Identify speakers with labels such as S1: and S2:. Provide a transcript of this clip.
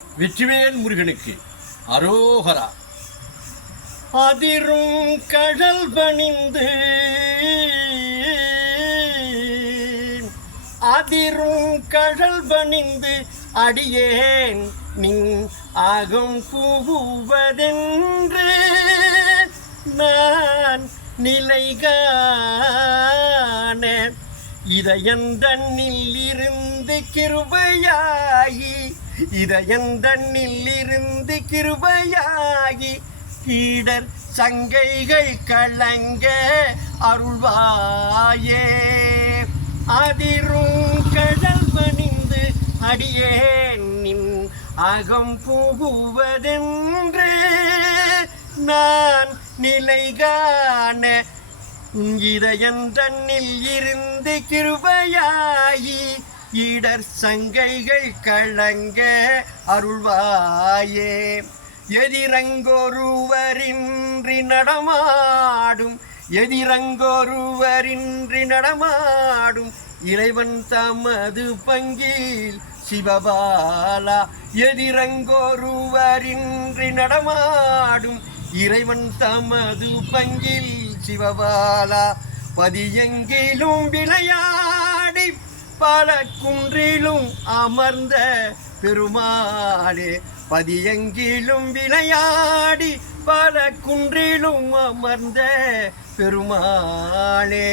S1: வெற்றிவேல் முருகனுக்கு அரோகரா. அதிரும் கடல் பணிந்து அதிரும் கடல் பணிந்து அடியேன் நின் ஆகும் புகுவதென்று நான் நிலைகான இதயந்தன்னில் இருந்து கிருபையாய் இதயந்தண்ணில் இருந்து கிருபையாகி கீடர் சங்கைகள் கலங்க அருள்வாயே. அதிரும் கடல் பணிந்து அடியேனின் அகம் புகுவதென்று நான் நிலைகான இதயன் தன்னில் இருந்து கிருபையாயி இடர் சங்கைகள் கலங்க அருள்வாயே. எதிரங்கொருவரின்றி நடமாடும் எதிரங்கொருவரின்றி நடமாடும் இறைவன் தமது பங்கில் சிவபாலா. எதிரங்கொருவரின்றி நடமாடும் இறைவன் தமது பங்கில் சிவபாலா. பதியெங்கிலும் விளையா பல குன்றிலும் அமர்ந்த பெருமாளே பதியெங்கிலும் விளையாடி பல குன்றிலும் அமர்ந்த பெருமாளே.